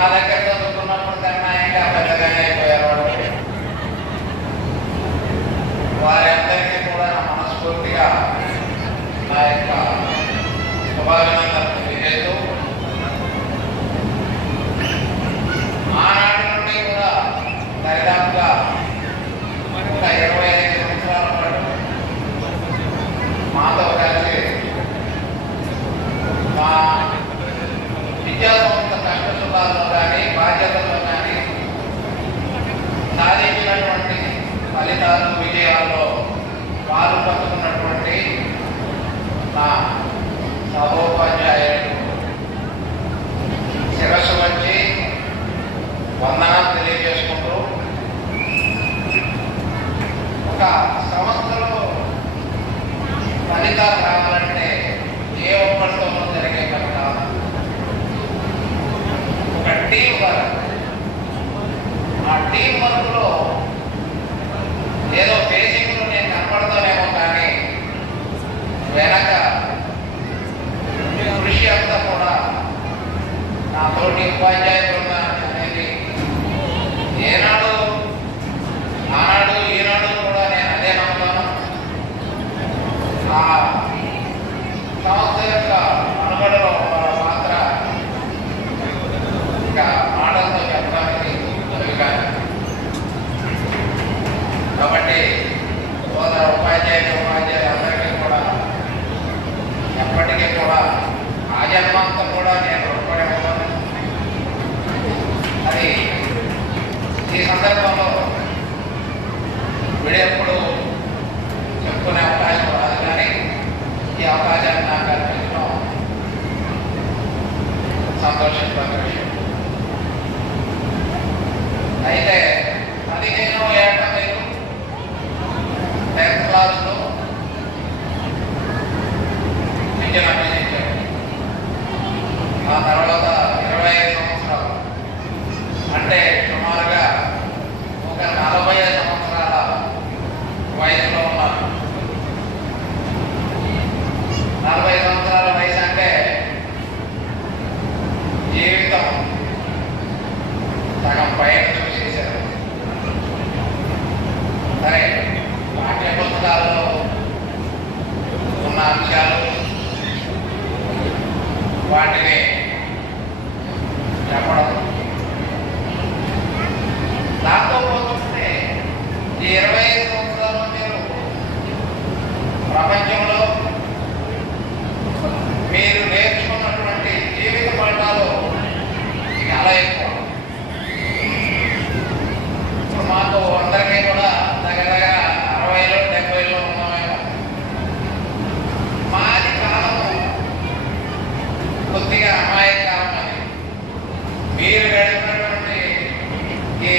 మా దగ్గర చదువుకున్నప్పుడు కన్నా ఇంకా పెద్దగానే అయిపోయారు వాళ్ళు. వారందరికీ కూడా మనస్ఫూర్తిగా నా యొక్క శుభాభినందనలు తెలియజేస్తూ, ఆనాటి నుండి కూడా దరిదాపుగా ఒక 25 సంవత్సరాల పాటు మాతో కలిసి మా విద్యా సంస్థ కష్టసుఖాల్లో కానీ బాధ్యతల్లో కానీ సాధించినటువంటి ఫలితాలు విజయాల్లో పాలు పంచుకున్నటువంటి నా సహోపాధ్యాయులు శిరస్సు వచ్చి వందనాలు తెలియజేసుకుంటూ, ఒక సంస్థలో ఫలితాలు రావాలంటే ఏ ఒక్కరితోనూ జరిగే పని కాదు. ఒక టీం వర్క్. ఆ టీం వర్క్లో ఏదో బేసిక్లో నేను కనపడతానేమో కానీ వెనక కృషి అంతా కూడా నా తోటి ఉపాధ్యాయులు అనేది ఆనాడు ఈనాడు కూడా నేను అదే నమ్ముతాను. ఆ సంస్థ యొక్క మనుగడలో పాత్ర ఇంకా మాటలతో చెప్పడానికి జరుగుతాను. కాబట్టి సోదర ఉపాధ్యాయులు అందరికీ కూడా ఎప్పటికీ కూడా ఆ జన్మంతా కూడా నేను రుణపడి ఉన్నాను. అది ఈ సందర్భంలో విడేప్పుడు చెప్పుకునే అవకాశం రాదు, కానీ ఈ అవకాశాన్ని నాకు కల్పించడం సంతోషిస్తున్న విషయం. అయితే 15వ ఏట మీరు 10th క్లాస్లో విద్యను అభ్యసించారు. ఆ తర్వాత 25 సంవత్సరాలు అంటే సుమారుగా ఒక 40 సంవత్సరాల వయసులో ఉన్నారు. 40 సంవత్సరాల వయసు అంటే జీవితం సగం పైన చూసేశారు. సరే, పాఠ్య పుస్తకాల్లో ఉన్న అంశాలు వాటిని చెప్పడం, దాంతో పోతుంటే ఈ 25 సంవత్సరాలు మీరు ప్రపంచంలో మీరు నేర్చుకున్నటువంటి జీవిత పాఠాలు చాలా ఎక్కువ. ఇప్పుడు మాకు అందరికీ కూడా దగ్గర 60లో 70లో ఉన్నామేమో. మాది కాలం కొద్దిగా అమాయక కాలం. అది మీరు గడిపినటువంటి ఈ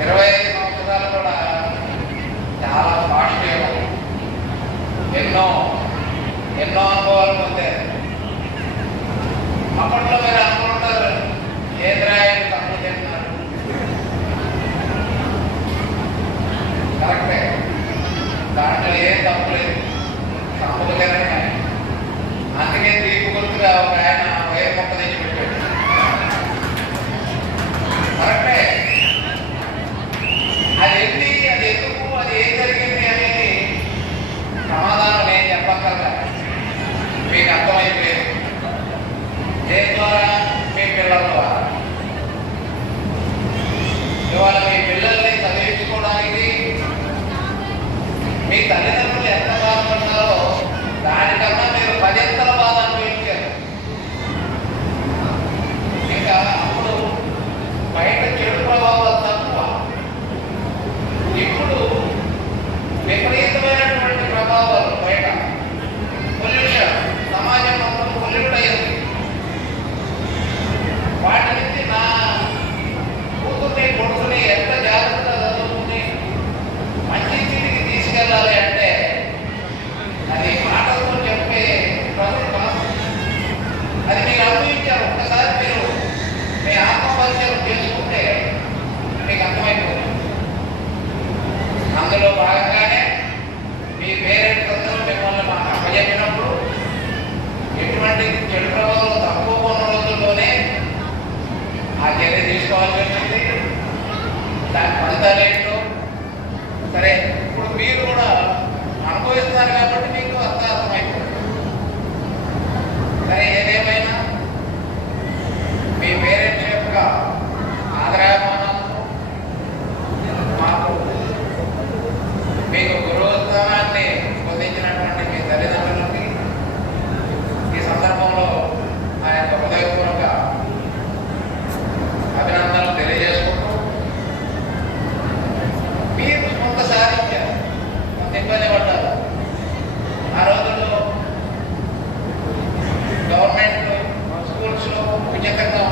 25 సంవత్సరాలు కూడా చాలా పాజిటివ్. ఎన్నో అనుభవాలు పొందారు. అప్పట్లో మీరు అనుకుంటారు కేంద్రాయలు తప్పు చేస్తున్నారు. కరెక్టే, దాంట్లో ఏం తప్పు లేదు, తప్పులు కనుక. అందుకే తీర్పు గుర్తుగా ఒక ఆయన వేరే మొక్క తెచ్చి పెట్టాడు. కరెక్టే, అది ఎందుకు అది ఏం జరిగింది అనేది సమాధానం నేను చెప్పక్కర్లా, మీకు అర్థమైపోయింది. దేని ద్వారా? మీ పిల్లల ద్వారా. ఇవాళ మీ పిల్లల్ని చదివించుకోవడానికి మీ తల్లిదండ్రులు ఎంత బాధపడతారో దానికన్నా మీరు 10 బాధ అనుభవించారు. ఇంకా అప్పుడు బయట చెడు ప్రభావాలు తక్కువ, ఇప్పుడు విపరీతమైనటువంటి ప్రభావాలు బయట. పొల్యూషన్, సమాజం మొత్తం పొల్యూట్ అయ్యింది. వాటి నుంచి నా కూతుర్ని కొడుకుని ఎంత జాగ్రత్తగా చదువుకుని మంచి స్థితికి తీసుకెళ్ళాలి అంటే అది మాటలతో చెప్పే పని కాదు. అది మీకు అనుభవించారు. ఒక్కసారి మీరు మీ ఆత్మపరిచయం చేసుకుంటే మీకు అర్థమైపోతుంది. అందులో భాగంగానే మీ పేరెంట్స్ అందరూ మిమ్మల్ని మాకు అప్పచెప్పినప్పుడు ఎటువంటి చెడు ప్రభావాలు తక్కువ ఉన్న రోజుల్లోనే మీ పేరెంట్స్ యొక్క ఆదరాభిమానాలతో మాకు మీకు గురువుత్వాన్ని పొందించినటువంటి మీ తల్లిదండ్రులకి ఈ సందర్భంలో ఆ యొక్క హృదయపూర్వక అభినందనలు తెలియజేసుకుంటూ మీరు కొంత సాధించారు, కొంత ఇబ్బంది పడ్డారు. ఆ రోజుల్లో గవర్నమెంట్ స్కూల్స్లో ఉచితంగా